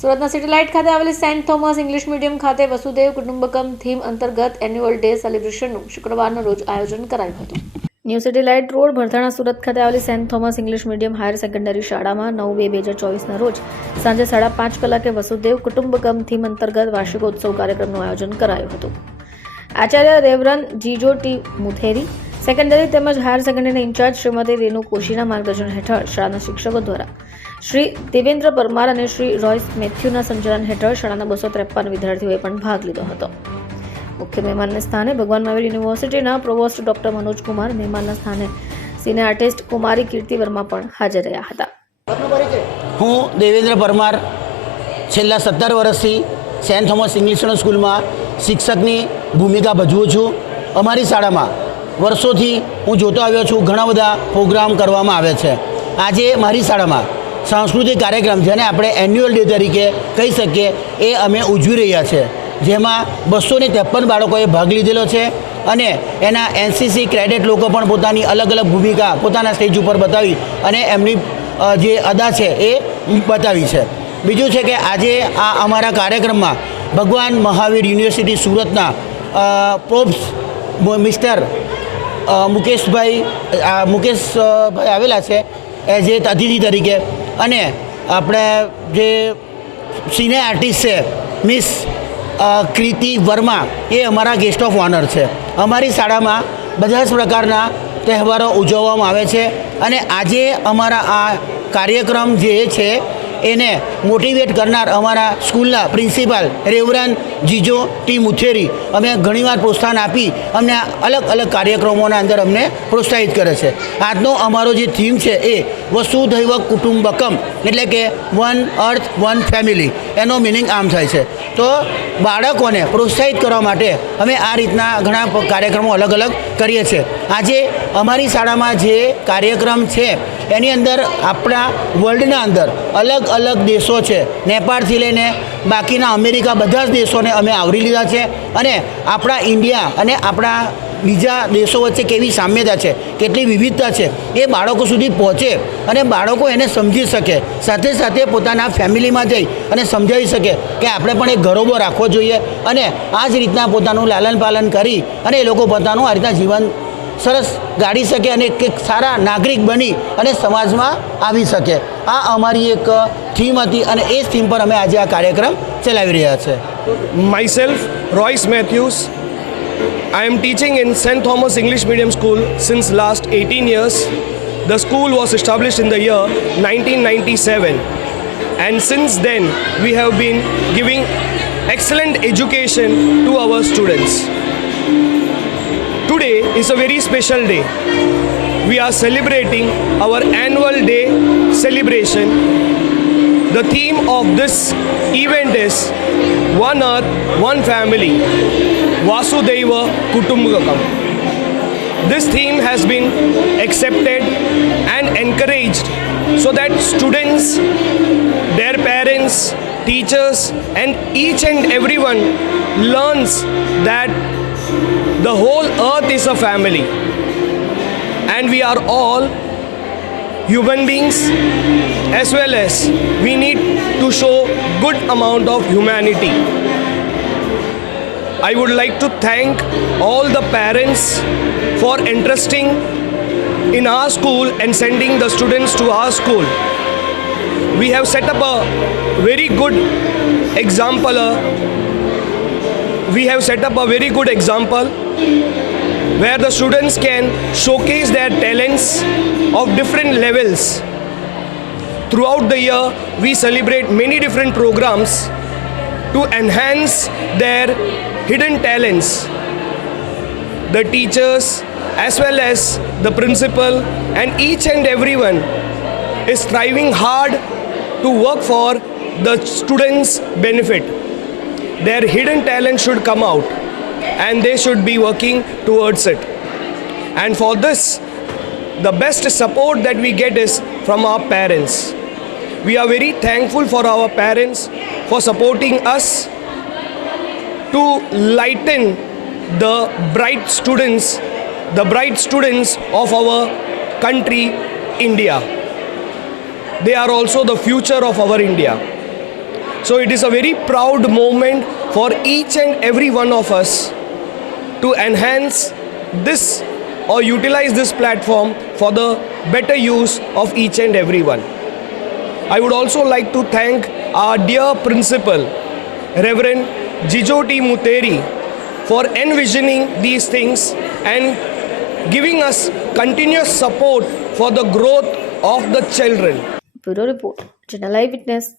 સુરતના સિટીલાઇટ ખાતે આવેલી સેન્ટ થોમસ ઇંગ્લિશ મીડિયમ ખાતે વસુદેવ કુટુંબકમ થીમ અંતર્ગત એન્યુઅલ ડે સેલિબ્રેશનનું શુક્રવારના રોજ આયોજન કરાયું હતું. New city light road, Bharthana, Surat ખાતે આવેલી saint Thomas English medium higher secondary શાળામાં નવ બે બે હજાર ચોવીસના રોજ સાંજે સાડા પાંચ કલાકે વસુદેવ કુટુંબકમ થીમ અંતર્ગત વાર્ષિકોત્સવ કાર્યક્રમનું આયોજન કરાયું હતું. Acharya reverend Jijo T Mutheri secondary તેમજ હાયર સેકન્ડરીના ઇન્ચાર્જ શ્રીમતી રેનુ કોશીના માર્ગદર્શન હેઠળ શાળાના શિક્ષકો દ્વારા શ્રી દેવેન્દ્ર પરમાર અને શ્રી રોયસ મેથ્યુના સંચાલન હેઠળ શાળાના બસો ત્રેપન વિદ્યાર્થીઓએ પણ ભાગ લીધો હતો. મુખ્ય મહેમાનના સ્થાને ભગવાન મહાવીર યુનિવર્સિટીના પ્રોવોસ્ટ ડોક્ટર મનોજ કુમાર મહેમાનના સ્થાને સિને આર્ટિસ્ટ કુમારી કીર્તિ વર્મા પણ હાજર રહ્યા હતા. હું દેવેન્દ્ર પરમાર છેલ્લા સત્તર વર્ષથી સેન્ટ થોમસ ઇંગ્લિશ સ્કૂલમાં શિક્ષકની ભૂમિકા ભજવું છું. અમારી શાળામાં વર્ષોથી હું જોતો આવ્યો છું, ઘણા બધા પ્રોગ્રામ કરવામાં આવે છે. આજે મારી શાળામાં સાંસ્કૃતિક કાર્યક્રમ, જેને આપણે એન્યુઅલ ડે તરીકે કહી શકીએ, એ અમે ઉજવી રહ્યા છે. જેમાં બસો ને ત્રેપન બાળકોએ ભાગ લીધેલો છે અને એના એનસીસી ક્રેડિટ લોકો પણ પોતાની અલગ અલગ ભૂમિકા પોતાના સ્ટેજ ઉપર બતાવી અને એમની જે અદા છે એ બતાવી છે. બીજું છે કે આજે આ અમારા કાર્યક્રમમાં ભગવાન મહાવીર યુનિવર્સિટી સુરતના પ્રોપ્સ મિસ્ટર મુકેશભાઈ મુકેશભાઈ આવેલા છે એઝ એ અતિથિ તરીકે. અને આપણે જે સિને આર્ટિસ્ટ છે, મિસ કૃતિ વર્મા, એ અમારા ગેસ્ટ ઓફ ઓનર છે. અમારી શાળામાં બધા જ પ્રકારના તહેવારો ઉજવવામાં આવે છે. અને આજે અમારા આ કાર્યક્રમ જે છે એને મોટિવેટ કરનાર અમારા સ્કૂલના principal reverend Jijo T Mutheri અમે ઘણીવાર પ્રોત્સાહન આપી અમને અલગ અલગ કાર્યક્રમોના અંદર અમને પ્રોત્સાહિત કરે છે. આજનો અમારો જે થીમ છે એ વસુધૈવ કુટુંબકમ એટલે કે વન અર્થ વન ફેમિલી એનો મિનિંગ આમ થાય છે. તો બાળકોને પ્રોત્સાહિત કરવા માટે અમે આ રીતના ઘણા કાર્યક્રમો અલગ અલગ કરીએ છીએ. આજે અમારી શાળામાં જે કાર્યક્રમ છે એની અંદર આપણા વર્લ્ડના અંદર અલગ અલગ દેશો છે. નેપાળથી લઈને બાકીના અમેરિકા બધા જ દેશોને અમે આવરી લીધા છે. અને આપણા ઇન્ડિયા અને આપણા બીજા દેશો વચ્ચે કેવી સામ્યતા છે, કેટલી વિવિધતા છે, એ બાળકો સુધી પહોંચે અને બાળકો એને સમજી શકે. સાથે સાથે પોતાના ફેમિલીમાં જઈ અને સમજાવી શકે કે આપણે પણ એક ગરોબો રાખવો જોઈએ અને આ જ રીતના પોતાનું લાલન પાલન કરી અને એ લોકો પોતાનું આ રીતના જીવન સરસ ગાડી શકે અને એક સારા નાગરિક બની અને સમાજમાં આવી શકે આ અમારી એક થીમ હતી અને એ થીમ પર અમે આજે આ કાર્યક્રમ ચલાવી રહ્યા છે Myself, Royce Matthews. I am teaching in St. Thomas English Medium School since last 18 years. The school was established in the year 1997 and since then we have been giving excellent education to our students. Today is a very special day. We are celebrating our annual day celebration the theme of this event is One Earth, One Family, Vasudeva Kutumbakam. This theme has been accepted and encouraged so that students, their parents, teachers, and each and everyone learns that the whole earth is a family. And we are all human beings as well as we need to show good amount of humanity. I would like to thank all the parents for entrusting in our school and sending the students to our school. We have set up a very good example uh, we have set up a very good example where the students can showcase their talents of different levels. Throughout the year, we celebrate many different programs to enhance their hidden talents. The teachers, as well as the principal, and each and everyone is striving hard to work for the students' benefit. Their hidden talent should come out and they should be working towards it. And for this, the best support that we get is from our parents. We are very thankful for our parents for supporting us to lighten the bright students, the bright students of our country, India. They are also the future of our India. So it is a very proud moment for each and every one of us to enhance this or utilize this platform for the better use of each and every one. I would also like to thank our dear principal, Reverend Jijoti Muteri, for envisioning these things and giving us continuous support for the growth of the children. Bureau Report, general eyewitness.